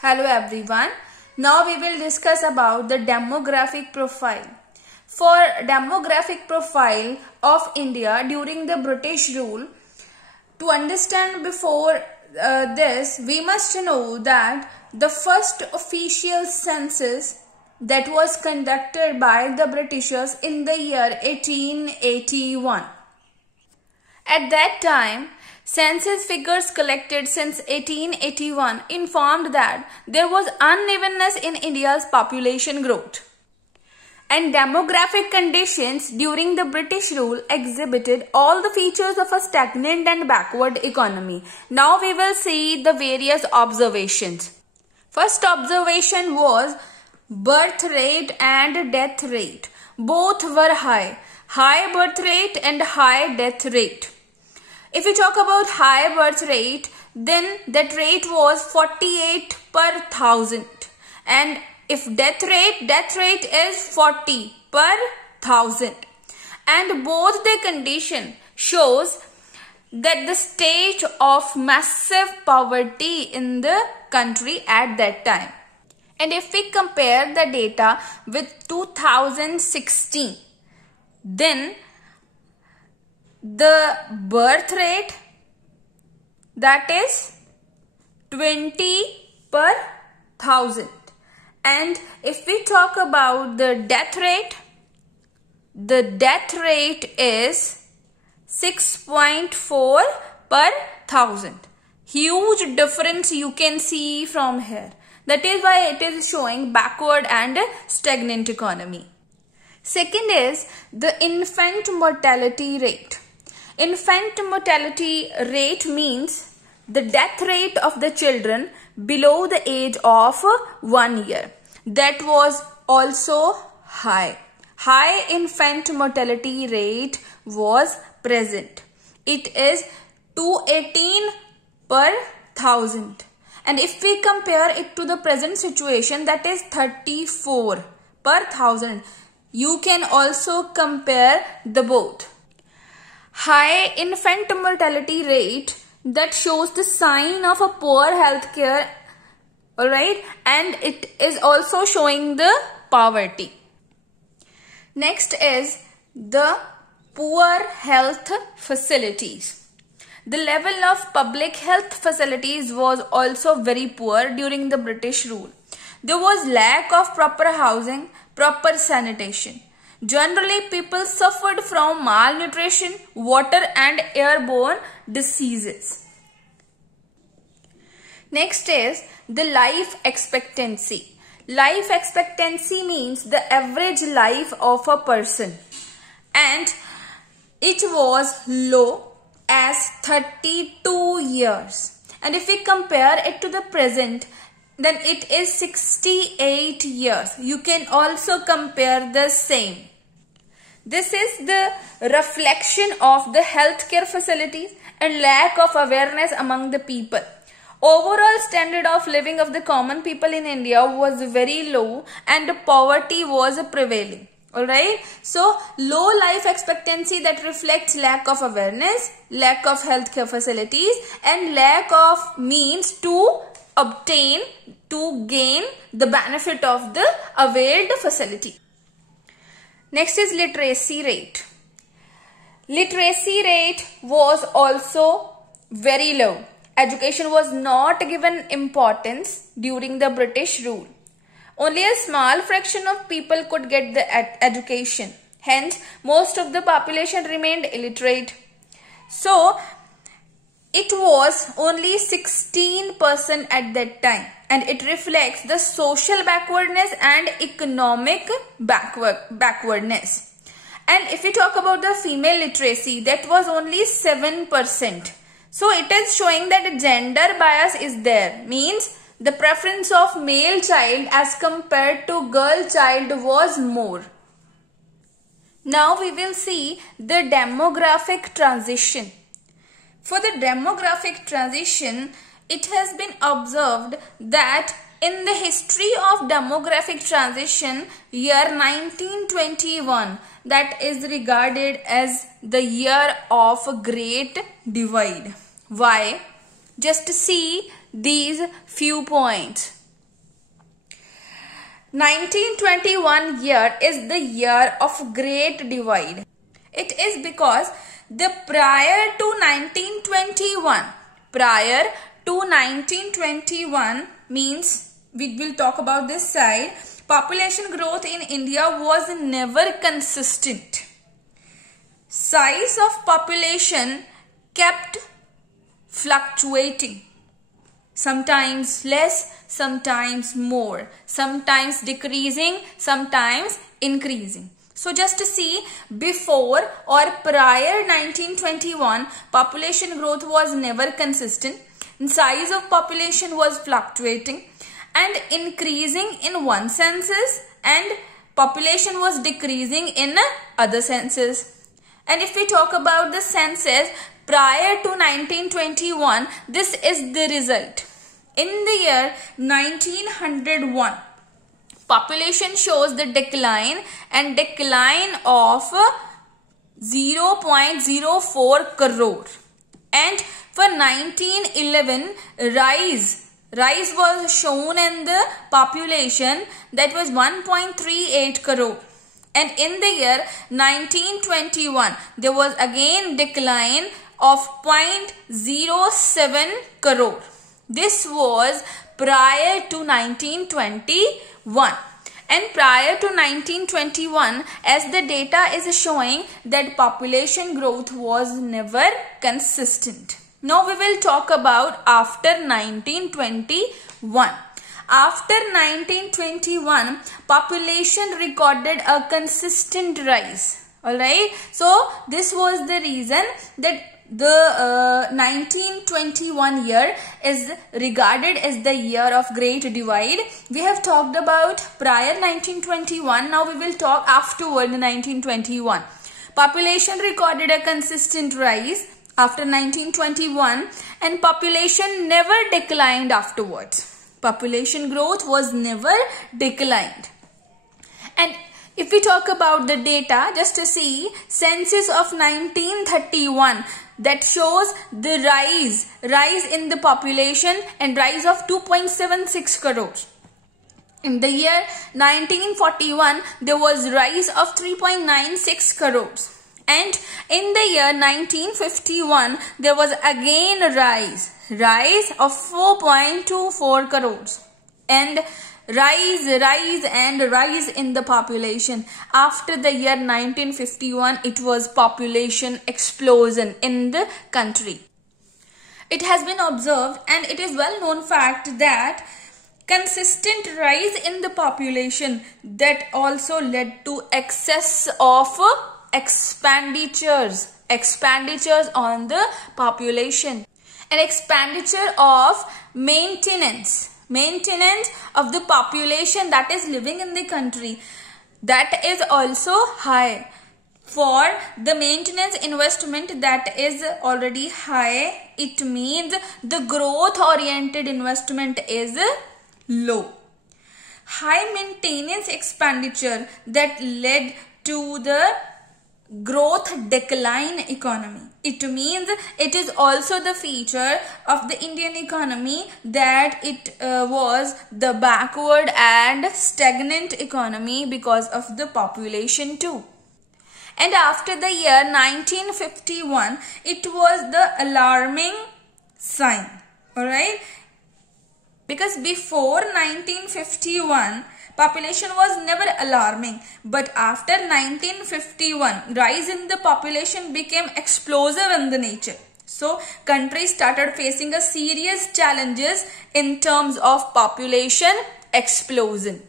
Hello everyone. Now we will discuss about the demographic profile. For demographic profile of India during the British rule, to understand before this, we must know that the first official census that was conducted by the Britishers in the year 1881. At that time, census figures collected since 1881 informed that there was unevenness in India's population growth. And demographic conditions during the British rule exhibited all the features of a stagnant and backward economy. Now we will see the various observations. First observation was birth rate and death rate. Both were high. High birth rate and high death rate. If we talk about high birth rate, then that rate was 48 per 1000. And if death rate is 40 per 1000. And both the condition shows that the state of massive poverty in the country at that time. And if we compare the data with 2016, then the birth rate, that is 20 per 1000. And if we talk about the death rate is 6.4 per 1000. Huge difference you can see from here. That is why it is showing backward and stagnant economy. Second is the infant mortality rate. Infant mortality rate means the death rate of the children below the age of 1 year. That was also high. High infant mortality rate was present. It is 218 per 1000. And if we compare it to the present situation, that is 34 per 1000. You can also compare the both. High infant mortality rate, that shows the sign of a poor healthcare, alright, and it is also showing the poverty. Next is the poor health facilities. The level of public health facilities was also very poor during the British rule. There was lack of proper housing, proper sanitation. Generally, people suffered from malnutrition, water and airborne diseases. Next is the life expectancy. Life expectancy means the average life of a person. And it was low as 32 years. And if we compare it to the present, then it is 68 years. You can also compare the same. This is the reflection of the healthcare facilities and lack of awareness among the people. Overall standard of living of the common people in India was very low and poverty was prevailing. Alright, so low life expectancy, that reflects lack of awareness, lack of healthcare facilities and lack of means to obtain, to gain the benefit of the availed facility. Next is literacy rate. Literacy rate was also very low. Education was not given importance during the British rule. Only a small fraction of people could get the education. Hence, most of the population remained illiterate. So, it was only 16% at that time, and it reflects the social backwardness and economic backwardness. And if we talk about the female literacy, that was only 7%. So it is showing that gender bias is there. Means the preference of male child as compared to girl child was more. Now we will see the demographic transition. For the demographic transition, it has been observed that in the history of demographic transition, year 1921, that is regarded as the year of a great divide. Why? Just see these few points. 1921 year is the year of Great Divide. It is because the prior to 1921 means, we will talk about this side, population growth in India was never consistent. Size of population kept fluctuating. Sometimes less, sometimes more, sometimes decreasing, sometimes increasing. So just to see, before or prior 1921, population growth was never consistent. Size of population was fluctuating and increasing in one census, and population was decreasing in other census. And if we talk about the census prior to 1921, this is the result. In the year 1901, population shows the decline of 0.04 crore. And for 1911, rise was shown in the population, that was 1.38 crore. And in the year 1921, there was again decline of 0.07 crore. This was prior to 1921. And prior to 1921, as the data is showing, that population growth was never consistent. Now we will talk about after 1921. After 1921, population recorded a consistent rise. Alright, so this was the reason that the 1921 year is regarded as the year of Great Divide. We have talked about prior 1921. Now we will talk afterward 1921. Population recorded a consistent rise after 1921, and population never declined afterwards. Population growth was never declined. And if we talk about the data, just to see, census of 1931, that shows the rise in the population and rise of 2.76 crores. In the year 1941, there was rise of 3.96 crores. And in the year 1951, there was again a rise of 4.24 crores. And rise in the population. After the year 1951, it was population explosion in the country. It has been observed, and it is well known fact, that consistent rise in the population that also led to excess of expenditures on the population, and expenditure of maintenance of the population that is living in the country, that is also high. For the maintenance investment that is already high, it means the growth oriented investment is low. High maintenance expenditure that led to the growth decline economy. It means it is also the feature of the Indian economy that it was the backward and stagnant economy because of the population too. And after the year 1951, it was the alarming sign. Alright? Because before 1951, population was never alarming, but after 1951, rise in the population became explosive in the nature. So, countries started facing a serious challenges in terms of population explosion.